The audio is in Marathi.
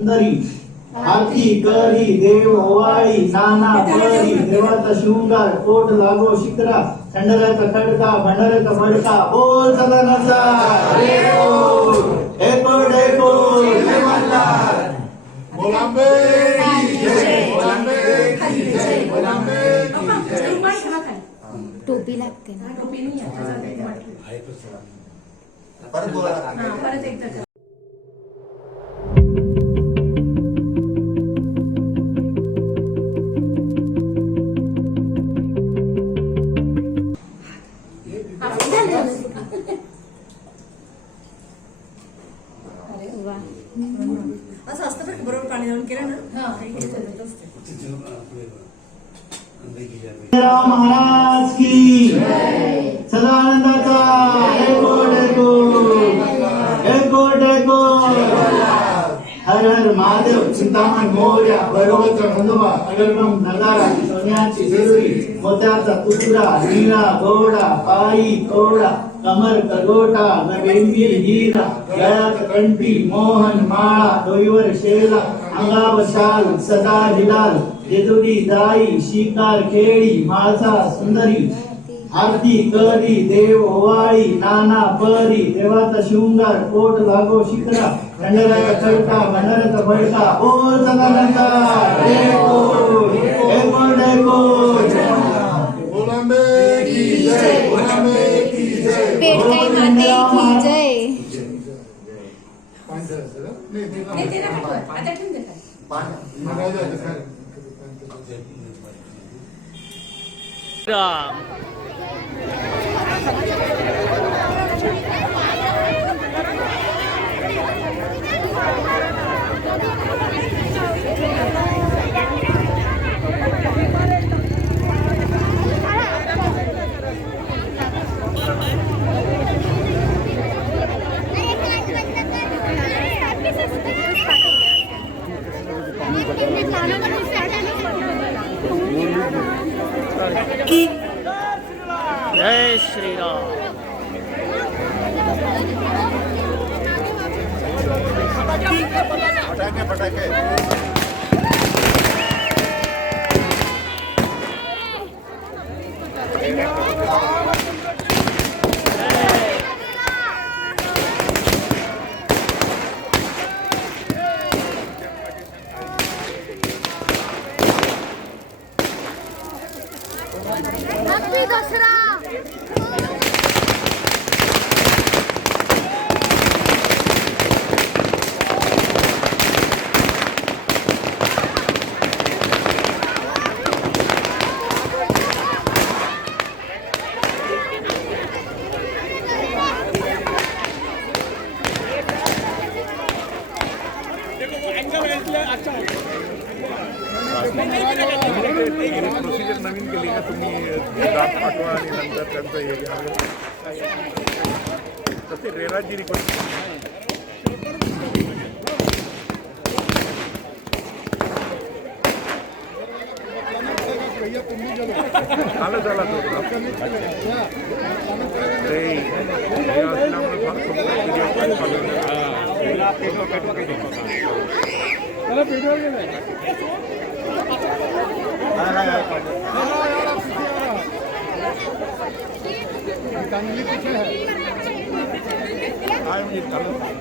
सुंदरी आरती करी देव ओवाळी नाना परी देवाचा शृंगार कोट लागो शिखरा खंडराचा खडका भंडाराचा मडका बोल सदानंदा एको डेको जय मल्हार बोलांबे की जय बोलांबे की जय बोलांबे की जय टोपी लागते ना टोपी नाही आहे परत बोला परत एकदा असं असतं बरं बरोबर पाणी जाऊन केलं ना महाराज की सदानंदाचा एको डेको एको डेको हर हर महादेव चिंतामण मोर्या भैरवाचा खंडोबा अगरबम नगारा सोन्याची जेजुरी मोत्याचा तुकडा नीळा गोडा पायी तोडा कमर कगोटा नवेंबी हीरा गळ्यात कंठी मोहन माळा डोईवर शेला अंगावर शाल सदा हिलाल जेजुरी दाई शिकार खेळी माळसा सुंदरी आरती करी देव ओवाळी नाना परी देवाचा शृंगार कोट लागो शिखरा खंडराचा खडका भंडाराचा भडका बोल सदानंदा एको एको डेको बोलांबे की जय बोलांबे की जय पेटकाई माते की जय नाही ते नका ठेवा. आता ठेवून दे काय. जय श्रीराम पटाके पटाके हैप्पी दसरा प्रोसिजर नवीन केली का तुम्ही दात पाठवा आणि नंतर त्यांचं हे घ्यावं तर ते रेराची रिक्वेस्ट झालं झाला ते असल्यामुळे फार चांगली पीछे है काय म्हणजे झालं फार